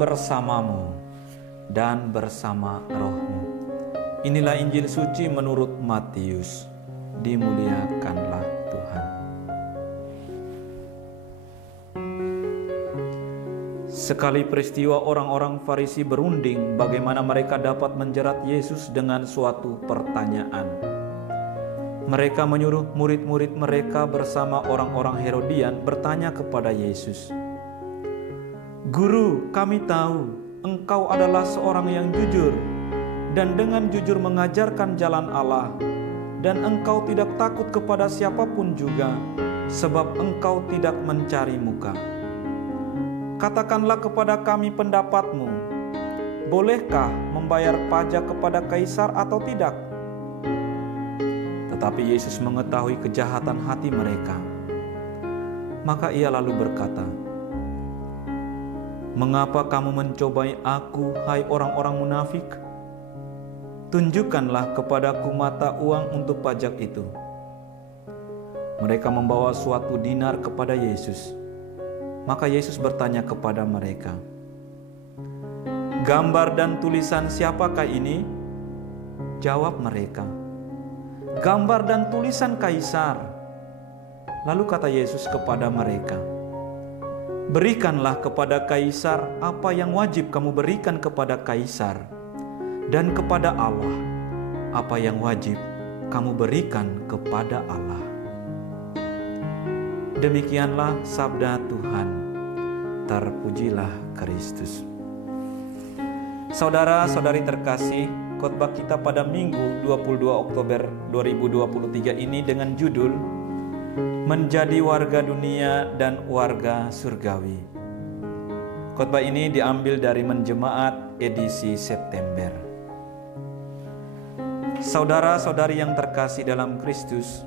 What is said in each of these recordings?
bersamamu dan bersama rohmu. Inilah Injil suci menurut Matius. Dimuliakanlah Tuhan. Sekali peristiwa orang-orang Farisi berunding bagaimana mereka dapat menjerat Yesus dengan suatu pertanyaan. Mereka menyuruh murid-murid mereka bersama orang-orang Herodian bertanya kepada Yesus, "Guru, kami tahu Engkau adalah seorang yang jujur dan dengan jujur mengajarkan jalan Allah, dan Engkau tidak takut kepada siapapun juga, sebab Engkau tidak mencari muka. Katakanlah kepada kami pendapatmu, bolehkah membayar pajak kepada kaisar atau tidak?" Tetapi Yesus mengetahui kejahatan hati mereka. Maka ia lalu berkata, "Mengapa kamu mencobai aku, hai orang-orang munafik? Tunjukkanlah kepadaku mata uang untuk pajak itu." Mereka membawa suatu dinar kepada Yesus. Maka Yesus bertanya kepada mereka, "Gambar dan tulisan siapakah ini?" Jawab mereka, "Gambar dan tulisan Kaisar." Lalu kata Yesus kepada mereka, "Berikanlah kepada Kaisar apa yang wajib kamu berikan kepada Kaisar, dan kepada Allah apa yang wajib kamu berikan kepada Allah." Demikianlah sabda Tuhan. Terpujilah Kristus. Saudara-saudari terkasih, khotbah kita pada Minggu 22 Oktober 2023 ini dengan judul Menjadi Warga Dunia dan Warga Surgawi. Khotbah ini diambil dari Menjemaat edisi September. Saudara-saudari yang terkasih dalam Kristus,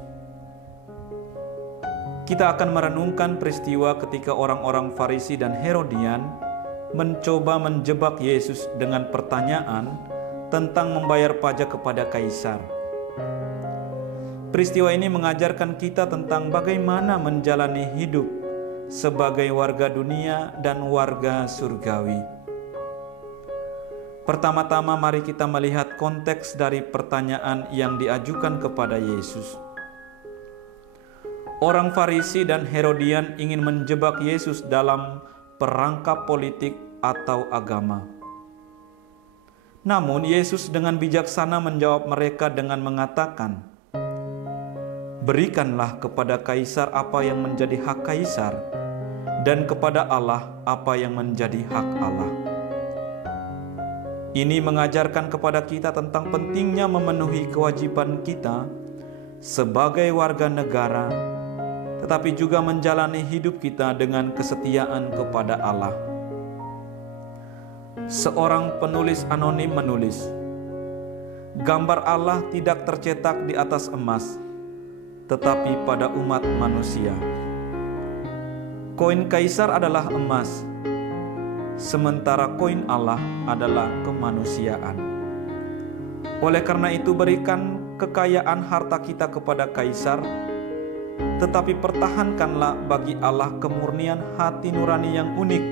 kita akan merenungkan peristiwa ketika orang-orang Farisi dan Herodian mencoba menjebak Yesus dengan pertanyaan tentang membayar pajak kepada Kaisar. Peristiwa ini mengajarkan kita tentang bagaimana menjalani hidup sebagai warga dunia dan warga surgawi. Pertama-tama mari kita melihat konteks dari pertanyaan yang diajukan kepada Yesus. Orang Farisi dan Herodian ingin menjebak Yesus dalam perangkap politik atau agama. Namun Yesus dengan bijaksana menjawab mereka dengan mengatakan, "Berikanlah kepada Kaisar apa yang menjadi hak Kaisar, dan kepada Allah apa yang menjadi hak Allah." Ini mengajarkan kepada kita tentang pentingnya memenuhi kewajiban kita sebagai warga negara, tetapi juga menjalani hidup kita dengan kesetiaan kepada Allah. Seorang penulis anonim menulis, "Gambar Allah tidak tercetak di atas emas, tetapi pada umat manusia. Koin Kaisar adalah emas, sementara koin Allah adalah kemanusiaan. Oleh karena itu berikan kekayaan harta kita kepada Kaisar, tetapi pertahankanlah bagi Allah kemurnian hati nurani yang unik,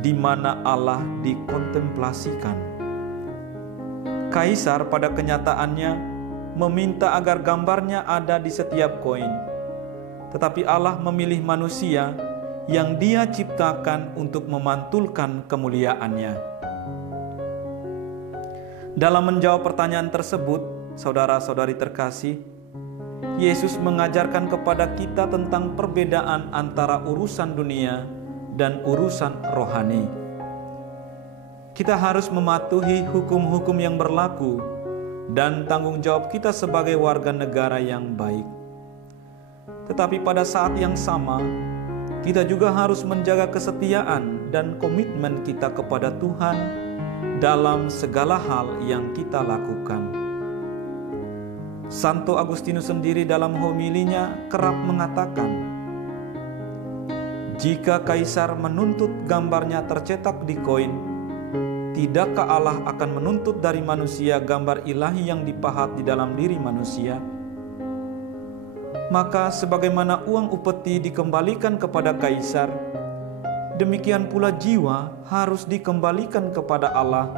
di mana Allah dikontemplasikan." Kaisar pada kenyataannya meminta agar gambarnya ada di setiap koin, tetapi Allah memilih manusia yang Dia ciptakan untuk memantulkan kemuliaannya. Dalam menjawab pertanyaan tersebut, saudara-saudari terkasih, Yesus mengajarkan kepada kita tentang perbedaan antara urusan dunia dan urusan rohani. Kita harus mematuhi hukum-hukum yang berlaku dan tanggung jawab kita sebagai warga negara yang baik. Tetapi pada saat yang sama, kita juga harus menjaga kesetiaan dan komitmen kita kepada Tuhan dalam segala hal yang kita lakukan. Santo Agustinus sendiri dalam homilinya kerap mengatakan, "Jika Kaisar menuntut gambarnya tercetak di koin, tidakkah Allah akan menuntut dari manusia gambar ilahi yang dipahat di dalam diri manusia? Maka sebagaimana uang upeti dikembalikan kepada Kaisar, demikian pula jiwa harus dikembalikan kepada Allah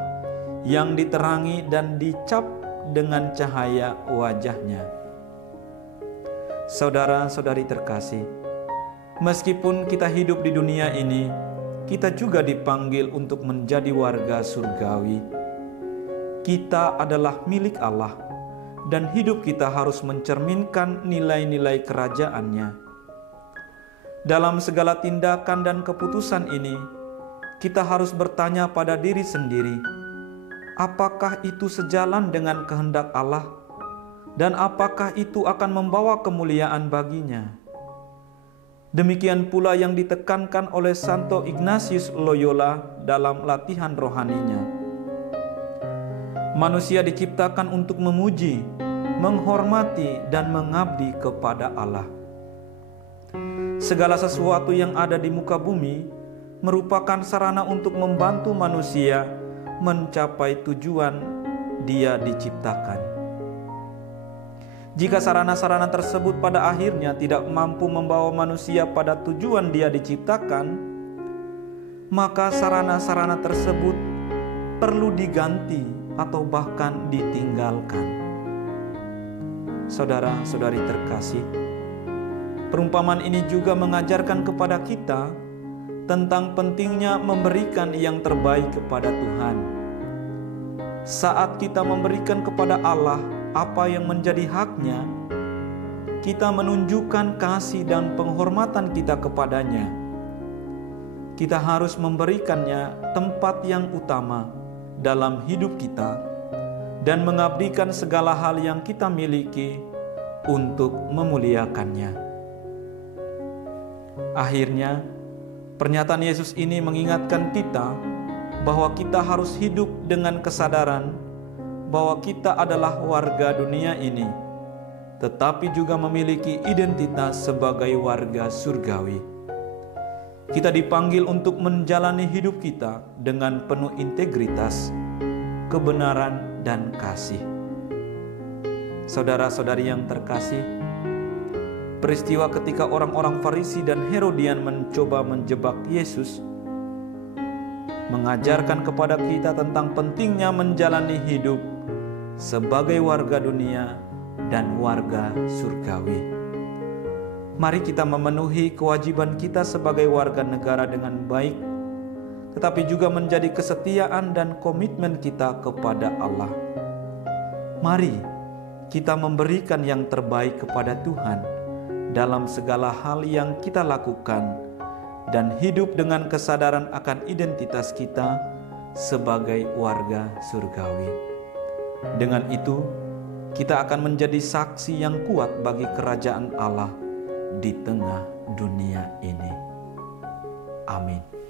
yang diterangi dan dicap dengan cahaya wajah-Nya. Saudara-saudari terkasih, meskipun kita hidup di dunia ini, kita juga dipanggil untuk menjadi warga surgawi. Kita adalah milik Allah, dan hidup kita harus mencerminkan nilai-nilai kerajaan-Nya. Dalam segala tindakan dan keputusan ini, kita harus bertanya pada diri sendiri, apakah itu sejalan dengan kehendak Allah, dan apakah itu akan membawa kemuliaan baginya? Demikian pula yang ditekankan oleh Santo Ignatius Loyola dalam latihan rohaninya. Manusia diciptakan untuk memuji, menghormati, dan mengabdi kepada Allah. Segala sesuatu yang ada di muka bumi merupakan sarana untuk membantu manusia mencapai tujuan dia diciptakan. Jika sarana-sarana tersebut pada akhirnya tidak mampu membawa manusia pada tujuan dia diciptakan, maka sarana-sarana tersebut perlu diganti atau bahkan ditinggalkan. Saudara-saudari terkasih, perumpamaan ini juga mengajarkan kepada kita tentang pentingnya memberikan yang terbaik kepada Tuhan. Saat kita memberikan kepada Allah apa yang menjadi hak-Nya, kita menunjukkan kasih dan penghormatan kita kepadanya. Kita harus memberikannya tempat yang utama dalam hidup kita dan mengabdikan segala hal yang kita miliki untuk memuliakannya. Akhirnya, pernyataan Yesus ini mengingatkan kita bahwa kita harus hidup dengan kesadaran bahwa kita adalah warga dunia ini, tetapi juga memiliki identitas sebagai warga surgawi. Kita dipanggil untuk menjalani hidup kita dengan penuh integritas, kebenaran, dan kasih. Saudara-saudari yang terkasih, peristiwa ketika orang-orang Farisi dan Herodian mencoba menjebak Yesus mengajarkan kepada kita tentang pentingnya menjalani hidup sebagai warga dunia dan warga surgawi. Mari kita memenuhi kewajiban kita sebagai warga negara dengan baik, tetapi juga menjadi kesetiaan dan komitmen kita kepada Allah. Mari kita memberikan yang terbaik kepada Tuhan dalam segala hal yang kita lakukan dan hidup dengan kesadaran akan identitas kita sebagai warga surgawi. Dengan itu, kita akan menjadi saksi yang kuat bagi kerajaan Allah di tengah dunia ini. Amin.